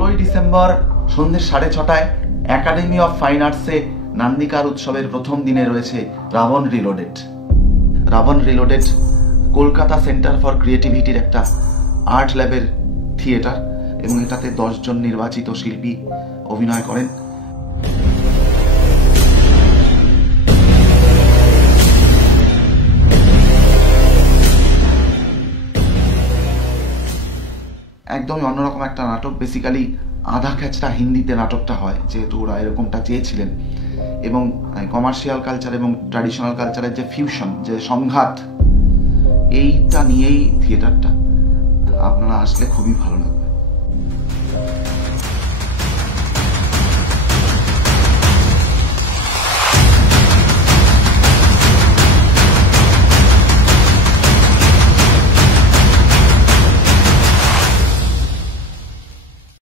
16ই ডিসেম্বর সন্ধ্যে 6:30টায় একাডেমি অফ ফাইন আর্টসে নান্দিকার উৎসবের প্রথম দিনে রয়েছে Ravan reloaded. Ravan reloaded Kolkata centre for ক্রিয়েটিভিটির একটা আর্ট ল্যাবের থিয়েটার এবং এটাতে 10 জন নির্বাচিত শিল্পী অভিনয় করেন। একদমই অন্যরকম একটা নাটক, বেসিক্যালি আধা খ্যাচড়া হিন্দিতে নাটকটা হয়, যেহেতু ওরা এরকমটা চেয়েছিলেন। এবং কমার্শিয়াল কালচার এবং ট্র্যাডিশনাল কালচারের যে ফিউশন, যে সংঘাত, এইটা নিয়েই থিয়েটারটা। আপনারা আসলে খুবই ভালো লাগবে।